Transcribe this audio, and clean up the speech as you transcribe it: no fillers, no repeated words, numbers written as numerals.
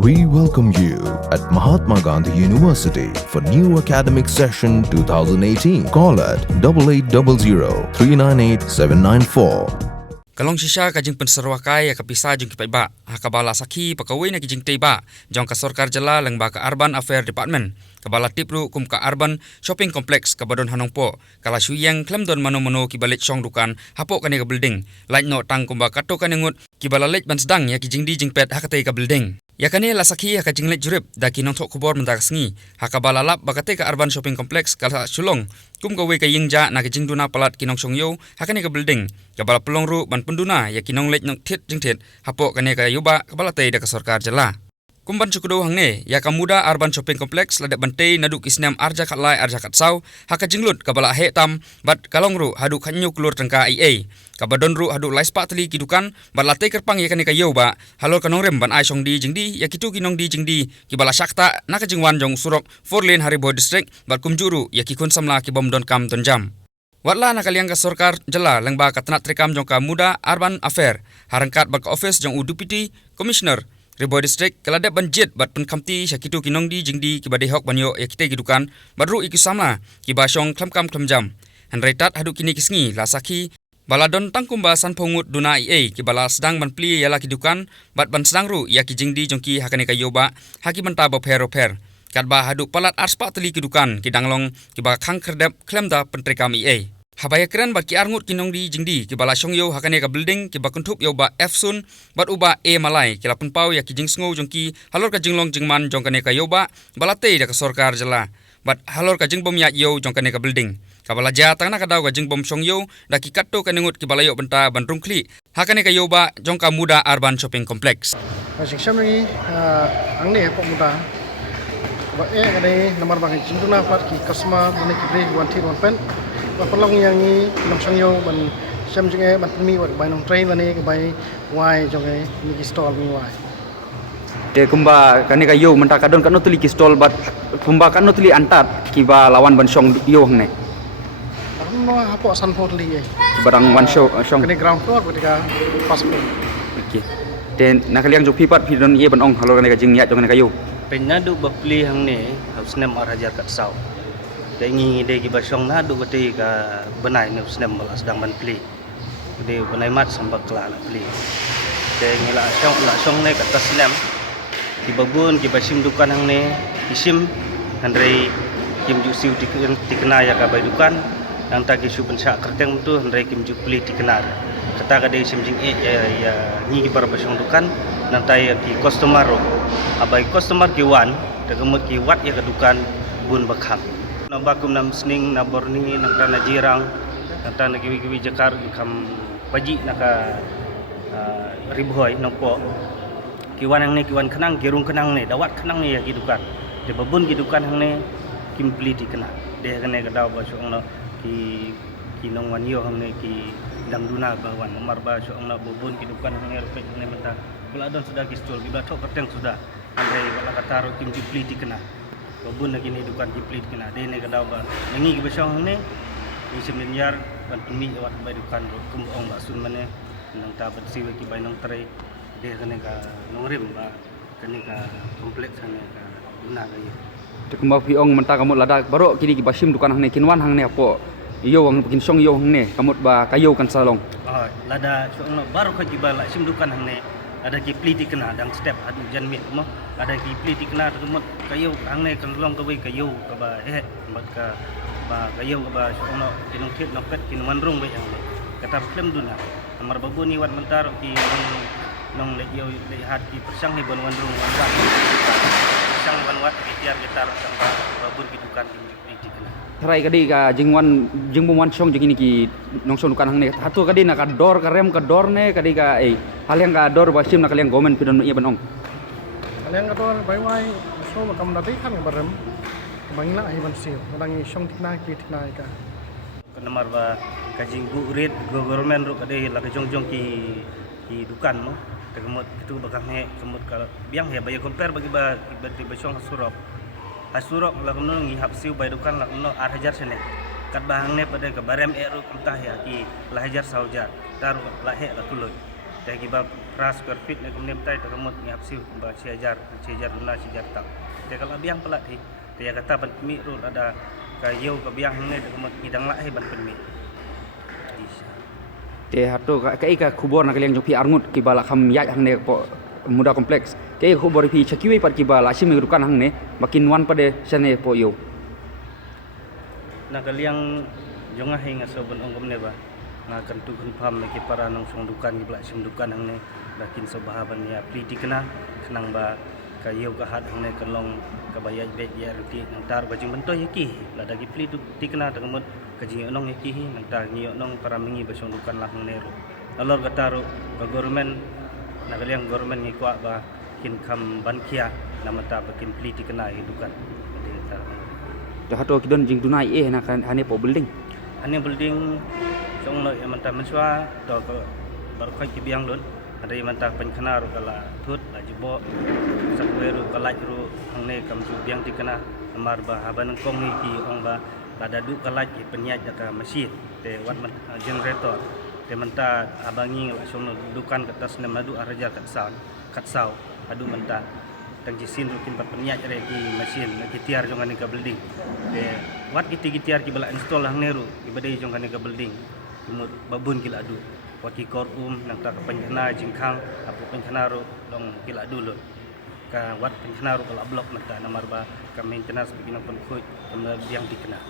We welcome you at Mahatma Gandhi University for new academic session 2018. Call at 8800 398 794. Kalong sisa kajing penserwakai ya kapisa jeng kipaiba hakabala saki pakawai na kijing teiba jong ka Sorkar Jala lengba ka Urban Affairs Department kabala tipru kum ka Urban Shopping Complex kabadon hanongpo kala suyang klem don mano-mano kibalit syong dukan hapok kani ka building lain no tang kumba kato kaningut kibala lej ban sedang ya kijing di jeng pet hakatai ka building ya kani la saki hakajing lej jurip da kinong tok kubor mendaksngi hakabala lap bakate ka Urban Shopping Complex kala sulong kum ka wei ka yingja na kijing duna palat kinong syongyo hakani ka building kabala pelong ru ban penduna ya kinong lej nok tit jeng tit hapok kani ka yuba kabala tei da ka Sorkar Jala kumban cukudo hangne ya kamuda Urban Shopping Complex ladak bantei naduk isnam arja katlai arja katsau haka jinglut kabala hetam bat kalongru haduk hanyu kelur tengka IA kabadonru haduk laispa teli kidukan bat latei kerpang ya kani kayo ba halor kanong rem ban ai song di jingdi ya kitu kinong di jingdi kibala syakta naka jingwan jong surok 4 lane Haribo district bat kumjuru ya kikun samla kibom don kam don jam watla nakaliang ka Sorkar Jala lengba katnat rekam jong ka muda Urban Affairs harangkat bak office jong udupiti commissioner Haribo district kaladak banjit bat penkamti syakitu kinong di jingdi kibade hok banyo ya kita gidukan badru ikusama kibasong klamkam klamjam hanretat haduk kini kisngi lasaki baladon tangkumba san pongut duna IA kibala sedang banpli yala kidukan bat ban sedang ru ya kijingdi jongki hakane kayoba haki banta boper kadba haduk palat arspa teli kidukan kidanglong kiba khang kerdep klemda pentrekam IA habaya keren bat ki arngut kinong di jingdi kibala syongyo hakane ka building kiba kuntup yo ba F sun bat uba E malai kila penpau ya kijing sngo jongki halor ka jinglong jingman jongkane ka yo ba balate da ka Sorkar Jala bat halor ka jingbom ya yo jongkane ka building kabala ja tangna ka daw ka jingbom syongyo da ki katto kaningut kibala yo benta ban rungkli hakane ka yo ba jongka muda Urban Shopping Complex Siksamni angne pok muda ba kadai nomor bang jinduna pat ki kasma mane ki bre wanti pen pelong yang ni nong sangyo ban sam jenge ban mi wat bai nong train lani ke bai wai jonge ni ki stall mi wai te kumba kani ka yo menta kadon kanu tuli ki stall bat kumba kanu tuli antat ki ba lawan ban song yo hangne no hapo san pho li barang wan show song kani ground floor ketika pas pun okey te nakaliang jo pipat pidon ye ban ong halo kani ka jing ya jong kani ka yo penadu bapli hangne hausnem arajar kat sau dengi de gi basong na du bati ka benai ne usnem bala sedang ban pli de benai mat sambak la pli de ngila song ne kat tasnem ki babun ki basim dukan hang ne isim handrei kim ju siu tikna ya ka bai dukan nang ta ki su pensa kerteng tu handrei kim ju pli tikna kata ka de sim jing ya ni ki bar basong dukan nang ta ya ki customer ro abai customer ki wan de gemut ki wat ya ka dukan bun bakham nabakum nam sning naborni nang tanah jirang nang tanah kiwi jakar kam baji naka riboy nopo kiwan ang ne kiwan kenang gerung kenang ne dawat kenang ne ya gidukan de babun gidukan hang ne kimpli di kena de kene kadaw ba so no ki nong wan yo hang ne ki damduna ba wan umar ba so no babun gidukan hang ne repek ne menta beladon sudah gistol giba tok keteng sudah andai wala kataro kimpli di kena babun lagi ni dukan kiplit kena de ne kadaw ba nangi gi besong ne isim ninyar ban pemi wat bai dukan kumbong ba sun mane nang ta bat siwe ki bai nong tre de kene ka nong rim ba kene ka kompleks ne ka guna ga ye te kumba pi ong menta kamut lada baro kini ki basim dukan hang ne kinwan hang ne apo iyo wang kin song yo hang ne kamut ba kayo kan salong lada so baru ka ki ba la sim dukan hang ne ada ki pliti kena dang step adu janmit mo ada ki pliti kena tumut kayo ang ne kan long ka bai kayo ka ba he bat ka ba kayo ka ba sono kinong kit nok pet kin manrung bai ang ne kata klem duna amar babu ni wat mentar ki nong le yo le hat ki persang ni ban manrung wan wat persang ban wat ki tiar gitar sang babun ki dukan ki pliti kena Try kadi ka jingbom wan song jing ini ki nong song dukan hang ne hatu kadi na ka dor ka rem ka dor ne kadi ka haliang ka dor basim na kaliang gomen pidon iya banong kalian kator bai wai so makam dati kan barem bangla ai ban siu madangi song tikna ki tikna ka kenamar ba kajing bu rit government ru kade la ka jong ki dukan mo tegemut itu bakam he kemut ka biang he bay compare bagi ba di basong hasurok la kono ngi hap siu bai dukan la kono 8000 sene kat bahang ne pada ke barem eru kumtah ya ki la hajar saujar tar la he la tulut te ki ba keras square feet ni kemudian tai terkemut ngap siu ba ciajar guna ciajar tak dia kalau biang pelat hi dia kata ban mi ru ada kayu ke biang ni terkemut ngidang lah ban mi Te hatu kai ka khubor na kaliang jopi arngut ki bala kham yai hang ne po muda kompleks ke khubor pi chakiwi par ki bala sim rukan hang ne makin wan pade sane po yo na kaliang jonga hi ngaso ban ongom ne ba ngakan tu kun pam ki para nong song dukan ki bala sim dukan hang ne bakin so bahaban ya pli dikena kenang ba kayu ka hat hang ne kelong ka bayaj be ya ruti nang tar ba jing bentoy ki la dagi pli dikena terkemut kaji onong iki nang ta ngi onong para mengi basong dukan lah nero alor gataro ka government na kaliang government ngi kwa ba kin kam ban kia nama ta bakin pliti kena dukan te hatu kidon jing dunai na kan hane po building ane building song lo yang manta menswa to ko bar khoi ki biang lon ada yang manta pen khana ro kala thut la jibo sakwe ro kala ro hangne kam ju biang ti kena amar ba haban kong ni ki ong ba ada du kalaj penyaj ka mesin te wat generator te menta abangi langsung dukan ke atas nem adu araja kat sau adu menta tang jisin rukin pat penyaj re ki mesin ki tiar jongan ka building te wat ki tiar ki bala install hang neru ki badai jongan ka building kumut babun ki adu wat ki kor nang ta ka penkhana jingkhang apu penkhana ro long ki adu lo ka wat penkhana ro kala blok menta namar ba ka maintenance bikin pun khoi kemudian yang dikena